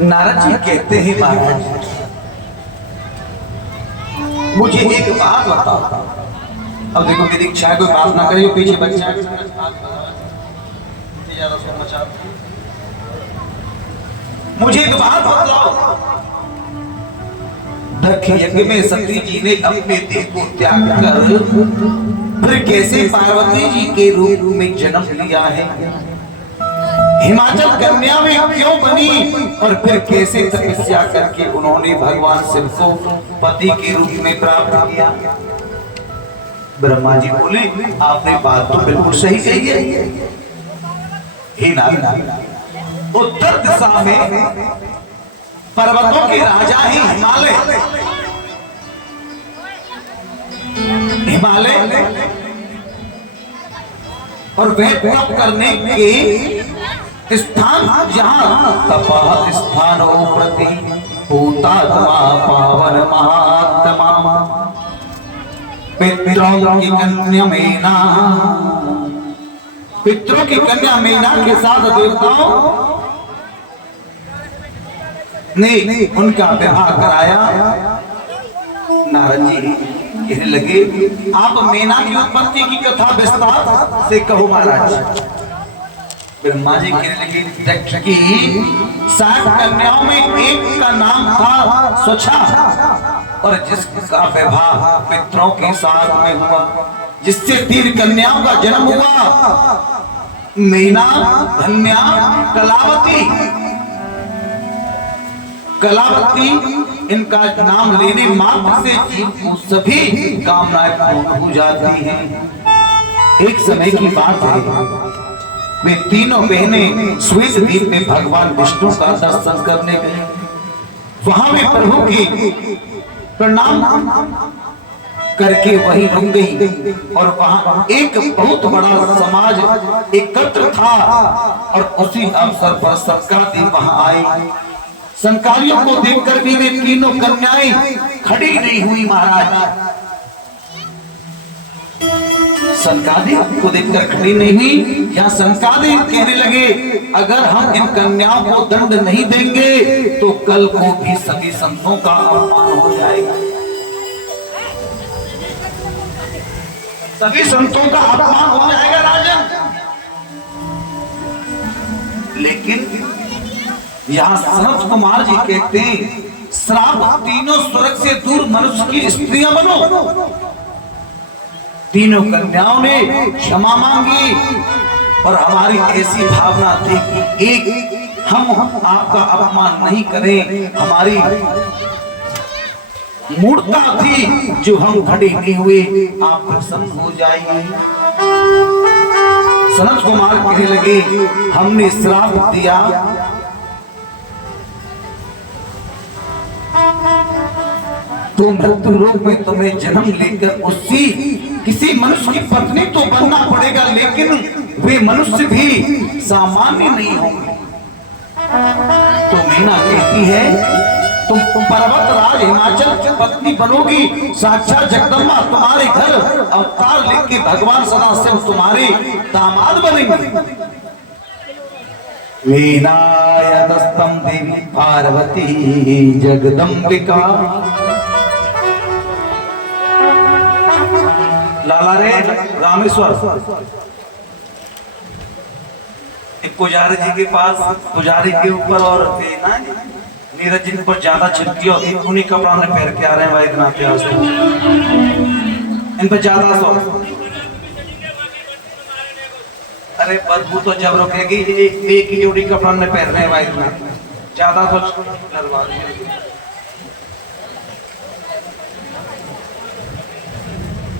नारद जी कहते हैं महाराज मुझे एक बात बताओ। अब देखो मेरी इच्छा है कोई बात ना करे, पीछे बच्चा है ज्यादा शोर मचा। मुझे एक बात बताओ, दक्ष यज्ञ में सती जी ने अपने देह को त्याग कर फिर कैसे पार्वती जी के रूप में जन्म लिया है? हिमाचल कन्या में क्यों बनी और फिर कैसे तपस्या करके उन्होंने भगवान शिव को पति के रूप में प्राप्त किया? ब्रह्मा जी बोले आपने बात तो बिल्कुल सही कही है। हे नारद, उत्तर दिशा में पर्वतों के राजा ही हिमालय, हिमालय और वह तप करने के स्थान जहां तपः स्थान हो प्रति भूतात्मा पावन महात्मा पितरों की कन्या मेना, पितरों की कन्या मेना के साथ देवताओं ने उनका विवाह कराया। नारद जी कहने लगे आप मेना की उत्पत्ति की कथा विस्तार से कहो महाराज। ब्रह्मा जी कहने लगे दक्ष की 7 कन्याओं में एक का नाम था स्वच्छा और जिसका विवाह पितरों के साथ में हुआ, जिससे 3 कन्याओं का जन्म हुआ, मीना, धन्या, कलावती। कलावती इनका नाम लेने मात्र से जीव को सभी कामनाएं पूर्ण हो जाती हैं। एक समय की बात है, वे तीनों बहनें श्वेत द्वीप में भगवान विष्णु का दर्शन करने गए। वहां वे प्रभु की प्रणाम करके वहीं रुक गई और वहां एक बहुत बड़ा समाज एकत्र था और उसी अवसर पर संकादी वहां आए। संकारियों को देखकर भी वे तीनों कन्याएं खड़ी नहीं हुई महाराज। संकादी को देखकर खड़ी नहीं हुई। या संकादी कहने लगे अगर हम इन कन्याओं को दंड नहीं देंगे तो कल को भी सभी संतों का अपमान हो जाएगा, सभी संतों का अपमान हो जाएगा राजन। लेकिन यहाँ सनत कुमार जी कहते हैं श्राप तीनों स्वर्ग से दूर मनुष्य की स्त्रियां बनो। तीनों कन्याओं ने क्षमा मांगी और हमारी ऐसी भावना थी कि एक हम आपका अपमान नहीं करें, हमारी मूर्खता थी जो हम खड़े नहीं हुए, आप प्रसन्न हो जाइए। सनत कुमार कहने लगे हमने श्राप दिया, तो मृत्यु लोक में तुम्हें जन्म लेकर उसी किसी मनुष्य की पत्नी तो बनना पड़ेगा, लेकिन वे मनुष्य भी सामान्य नहीं होंगे। तो मीना कहती है तुम पर्वत राज हिमाचल की पत्नी बनोगी, साक्षात जगदम्बा तुम्हारे घर अवतार लेके भगवान सदाशिव तुम्हारे दामाद बनेंगे। वीणायतस्तम देवी पार्वती जगदम्बिका। लाला रे रामेश्वर एक पुजारी जी के पास, पुजारी के ऊपर और नीरज जिन पर ज्यादा छिपकी होती है उन्हीं कपड़ा में पहन के आ रहे हैं भाई इतना इन पर ज्यादा सौ। अरे बदबू तो जब रुकेगी, एक ही जोड़ी कपड़ा में पहन रहे हैं भाई इतना ज्यादा कुछ डरवा दिया।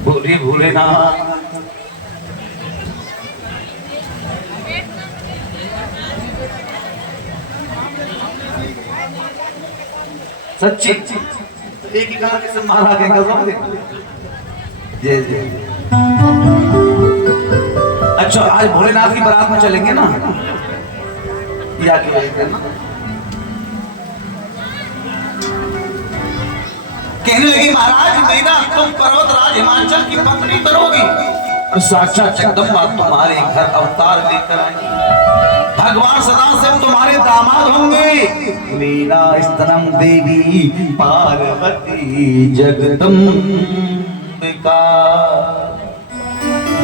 भूले भूले ना सच्ची एक ही गाना से मारा गया। जय जय। अच्छा आज भोलेनाथ की बारात में चलेंगे ना, या क्या ना? कहने लगी महाराज मीना तुम पर्वत राज हिमाचल की पत्नी बनोगी और साक्षात जगदम्बा तुम्हारे घर अवतार लेकर आएगी। भगवान सदाशिव तुम्हारे दामाद होंगे। मीना स्तनम देवी पार्वती जगदम्बिका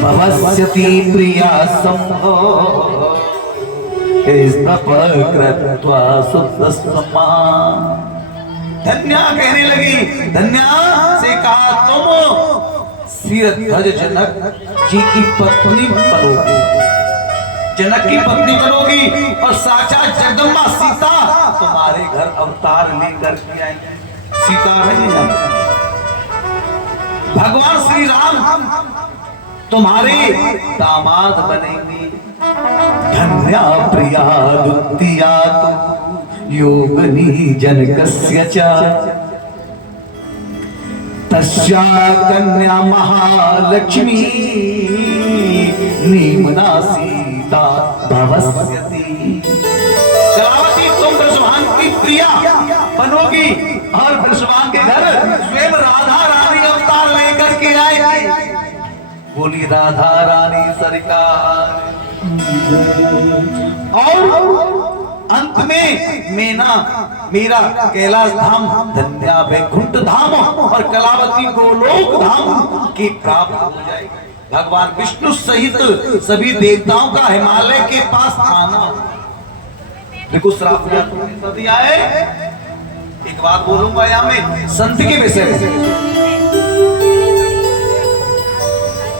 भवस्यति प्रिया संभो कृत्वा सुतस्मा। धन्या कहने लगी, धन्या से कहा तुम शीरध्वज जनक जी की पत्नी बनोगी, जनक की पत्नी बनोगी और साक्षात जगदम्बा सीता तुम्हारे घर अवतार लेकर के आएंगी। सीता नहीं, भगवान श्री राम तुम्हारे दामाद बनेंगे। धन्या प्रिया दुत्तिया योगनी जनकस्य च तस्या कन्या महालक्ष्मी नीमना सीता भवस्यति। कलावती तुम बृषभान की प्रिया बनोगी और बृषभान के घर स्वयं राधा रानी अवतार लेकर के आएगी। बोली राधा रानी सरकार। और अंत में मेरा कैलाश धाम, धन्या वैकुंठ धाम और कलावती गोलोक धाम की प्राप्त हो जाएगी। भगवान विष्णु सहित सभी देवताओं का हिमालय के पास आना। देखो श्राप दिया है। एक बात बोलूंगा यहाँ में संत के विषय में।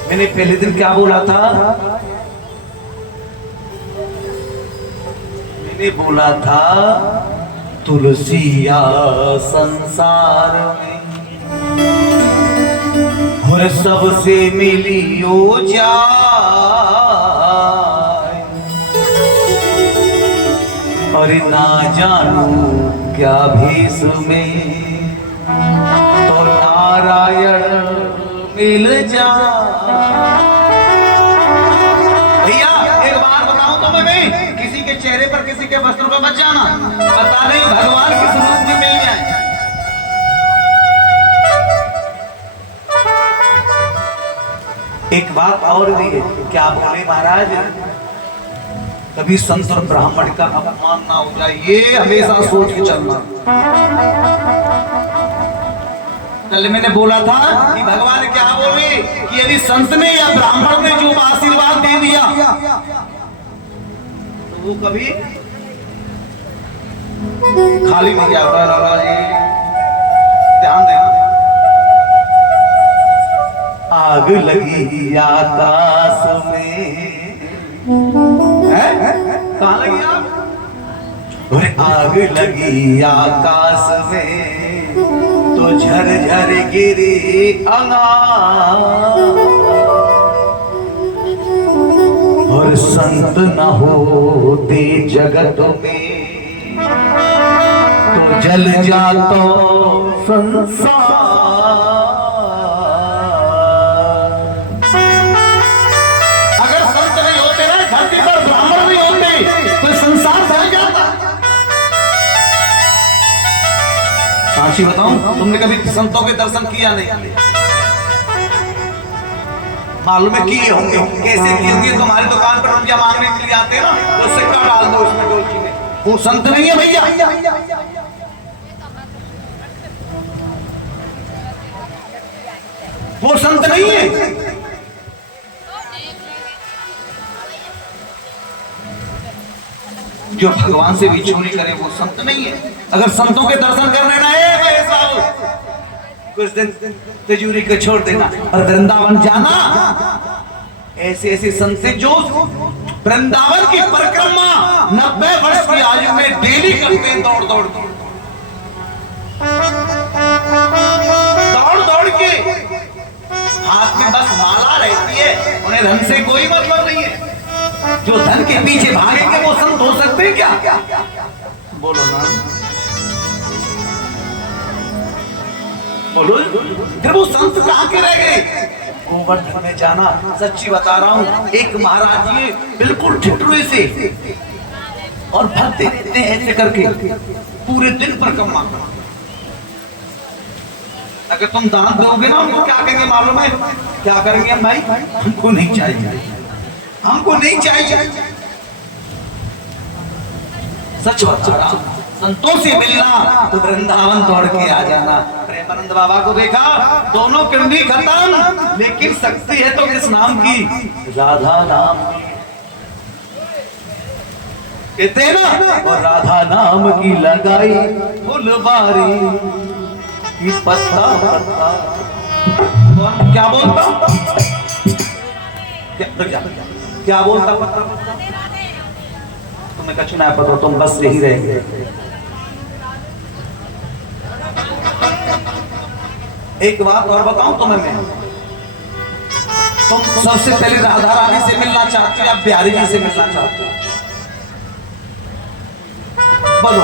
मैंने पहले दिन क्या बोला था? मैंने बोला था तुलसिया संसार में और सबसे मिलियो जाए, और ना जानू क्या भेष में तो नारायण मिल जा। भैया एक बार बताऊं तुम्हें, मैं किसी के चेहरे पर किसी के वस्त्र पर मत जाना, पता नहीं भगवान किस रूप में मिल जाए। एक बात और भी है, क्या बोले महाराज, कभी संत और ब्राह्मण का अपमान ना हो जाए, ये हमेशा सोच के चलना। कल मैंने बोला था कि भगवान क्या बोले कि यदि संत ने या ब्राह्मण ने जो आशीर्वाद दे दिया तो वो कभी खाली नहीं जाता। लाला जी ध्यान देना। आग लगी आकाश में, कहाँ लगी आग? आग लगी आकाश में तो झरझर गिरी अनार, और संत न होते जगत में तो जल जातो संसार। अगर संत नहीं होते ना धरती पर, ब्राह्मण नहीं होते तो संसार जल जाता। साक्षी बताऊं, तुमने कभी संतों के दर्शन किया नहीं? मालूम है किए होंगे, कैसे किए होंगे? तुम्हारी दुकान पर रुपया मांगने के लिए आते हैं ना, तो सिक्का डाल दो उसमें डोलची में। वो संत नहीं है भैया, वो संत नहीं है। जो भगवान से भी चोरी करे वो संत नहीं है। अगर संतों के दर्शन करने ना है कुछ दिन तिजोरी को छोड़ देना और वृंदावन जाना। ऐसे ऐसे संत जो वृंदावन की परिक्रमा 90 वर्ष की आयु में डेली करते हैं, दौड़ दौड़ के। हाथ में बस माला रहती है, उन्हें धन से कोई मतलब नहीं है। जो धन के पीछे भागेंगे वो संत हो सकते हैं क्या? बोलो ना, बोलो। फिर वो संत कहाँ के रह गए? गोवर्धन में जाना, सच्ची बता रहा हूँ। एक महाराज जी बिल्कुल ठिठुरे से और भरते रहते हैं ऐसे करके, पूरे दिन परिक्रमा। अगर तुम दान दोगे ना उनको, क्या कहेंगे मालूम है? क्या करेंगे? भाई हमको नहीं चाहिए, हमको नहीं चाहिए। सच बता रहा हूं, संतों से मिलना तो वृंदावन दौड़ के आ जाना। प्रेमानंद बाबा को देखा, दोनों किरनी खत्म, लेकिन शक्ति है तो किस नाम की? राधा नाम। कहते हैं ना, और राधा नाम की लगाई फुलवारी की पत्ता पत्ता। क्या बोलता? क्या बोलता पत्ता पत्ता? तुम्हें कछु ना पता, तुम बस यही रहे। एक बात और बताऊं तुम्हें मैं, तुम सबसे पहले राधा रानी से मिलना चाहते हो या बिहारी जी से मिलना चाहते हो? बोलो।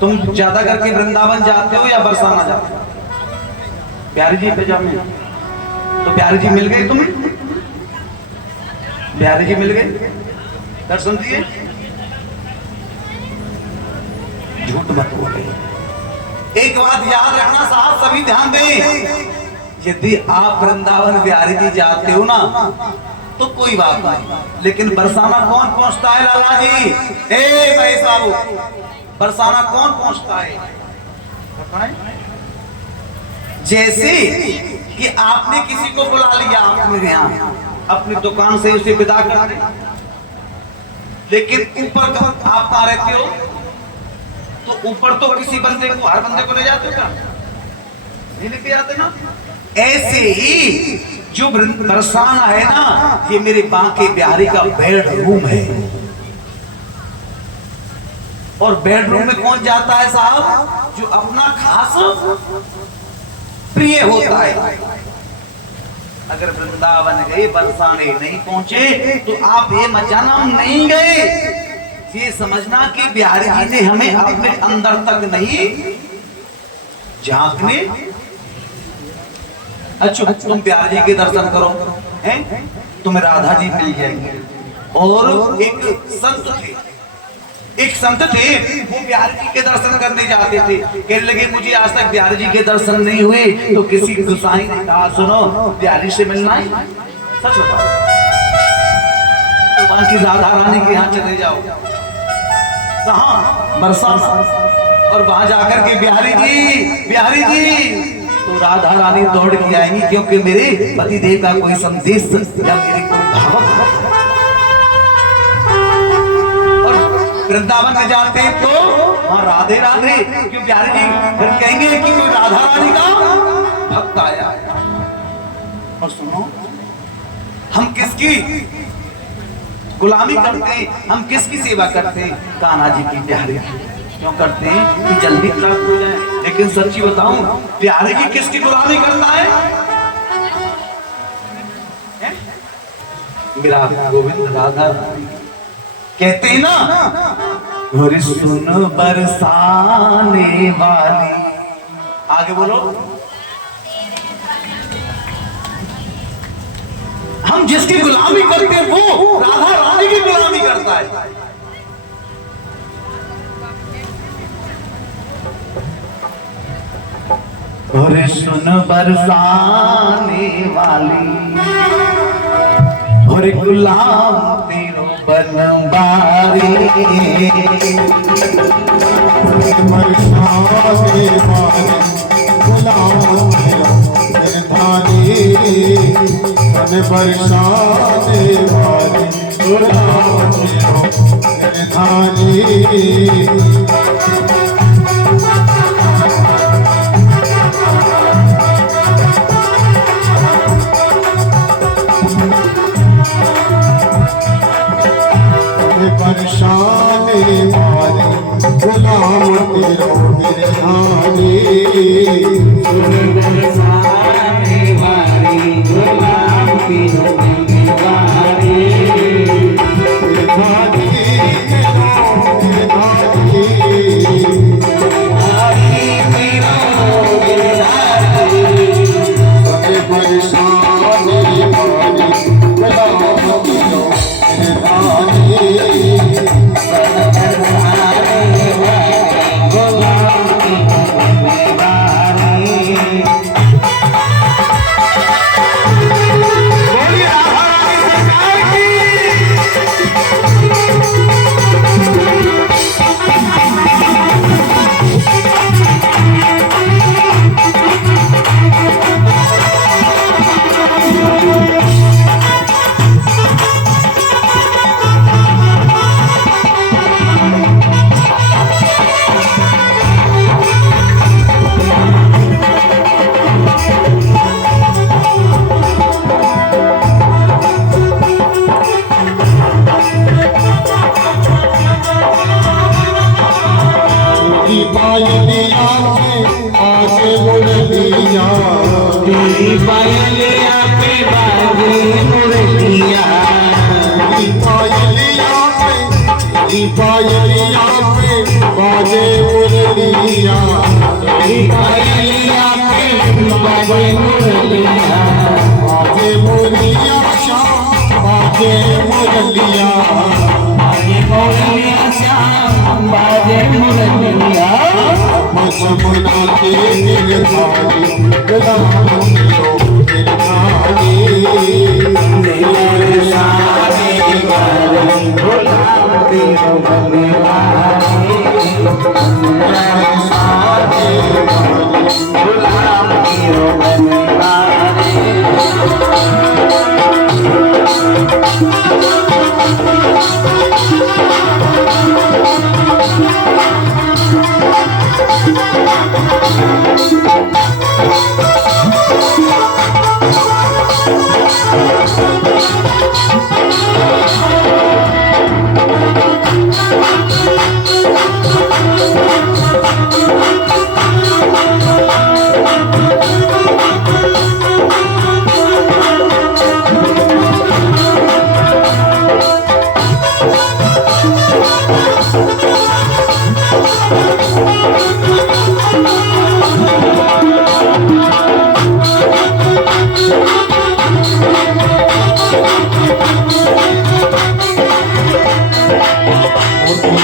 तुम ज्यादा करके वृंदावन जाते हो या बरसाना जाते हो? बिहारी जी पे जाओ। तो बिहारी जी मिल गए तुम्हें? बिहारी जी मिल गए, दर्शन दिए? झूठ मत बोलिए। एक बात याद रखना साहब, सभी ध्यान दें, यदि आप वृंदावन बिहारी जी जाते हो ना तो कोई बात नहीं, लेकिन बरसाना कौन पहुंचता है लाला जी? ए महेश बाबू, बरसाना कौन पहुंचता है? जैसे कि आपने किसी को बुला लिया अपने यहाँ, अपनी दुकान से उसे विदा कर दे, लेकिन ऊपर आप कहाँ रहते हो? तो ऊपर तो किसी बंदे को, हर बंदे को ले जाते हो क्या? नहीं लेके जाते ना। ऐसे ही जो बरसाना है ना, ये मेरे बांके बिहारी का बेडरूम है। और बेडरूम में कौन जाता है साहब? जो अपना खास प्रिय होता है। अगर वृंदावन गए, बरसाने नहीं पहुंचे, तो आप ये मत जाना हम नहीं गए, ये समझना कि बिहारी जी ने हमें अपने अंदर तक नहीं झांकने। अच्छा, तुम बिहारी जी के दर्शन करो, हैं? तुम्हें राधा जी मिल जाएंगे। और एक संत थे, वो बिहारी जी के दर्शन करने जाते थे। कहने लगे मुझे आज तक बिहारी जी के दर्शन नहीं हुए। तो किसी गुसाई ने कहा सुनो, बिहारी से मिलना है, सच बताओ, तो वहां की राधा रानी के यहाँ चले जाओ, कहाँ? बरसाना। और वहां जाकर के बिहारी जी, तो राधा रानी दौड़ के आएंगी, क्योंकि मेरे पति देव का कोई संदेश या मेरी कोई भावक। और वृंदावन में जाते तो वहां राधे राधे, क्यों बिहारी जी फिर कहेंगे कि कोई राधा रानी का भक्त आया। और सुनो, हम किसकी गुलामी करते हैं, हम किसकी सेवा करते हैं? कान्हा जी की, बिहारी की। क्यों करते हैं? कि जल्दी प्राप्त हो जाए। लेकिन सच्ची बताऊं, बिहारी जी किसकी गुलामी करता है? मेरा गोविंद राधा। कहते हैं ना, और सुन बरसाने वाली, आगे बोलो, हम जिसकी गुलामी करते हैं वो राधा रानी की गुलामी करता है। और सुन बरसाने वाली, और गुलाम तेरो बनबारी, बरसाने वाली, गुलाम तेरो बनबारी, बरसाने वाली, गुलाम तेरो बनबारी। बरसाने वाली, गुलाम तेरो बिरहानी, बरसाने वाली, गुलाम तेरो बिरहानी, बोलिए कोयलिया पे बाजे मुरलिया कोयलिया पे बाजे मुरलिया बाजे मुरलिया श्याम बाजे मुरलिया मुरलिया श्याम बाजे मुरलिया मजमुना के गिरधारी गुलाम रो गिरधारी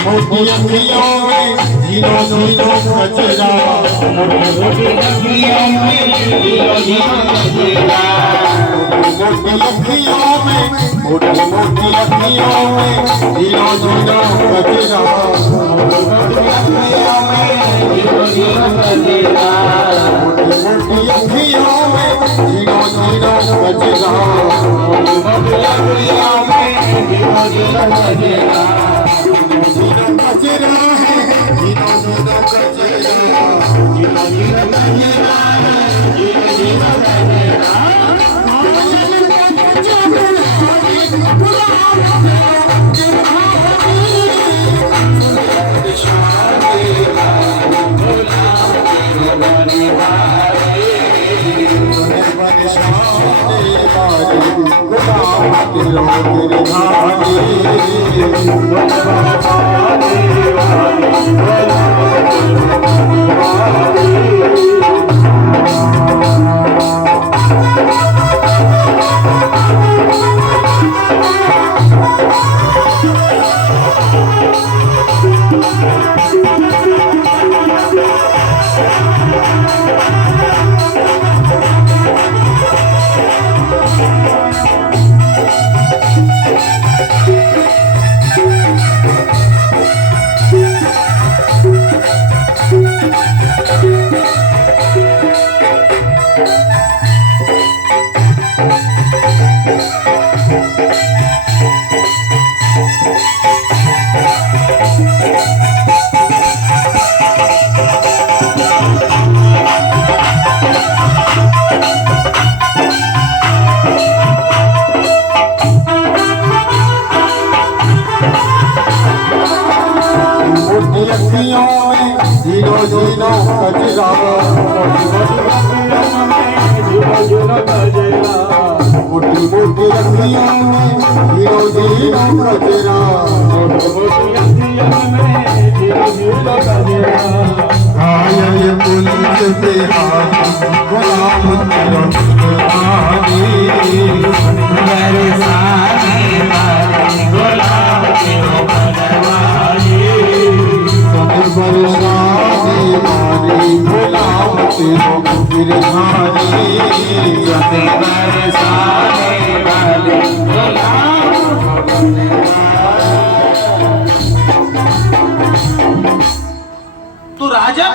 मोटी अखियों में झीलो झीलो कचरा मोटी अखियों में झीलो झीलो कचरा मोटी अखियों में मोटी मोटी अखियों में झीलो झीलो कचरा मोटी अखियों में झीलो झीलो कचरा कचरा है झीलो झीलो मोटी मोटी अखियों में झीलो झीलो कचरा घायल पुलिस पे हाथ गुलाम तिरंगानी बरसाने मारी गुलाम तिरंगानी तो राजा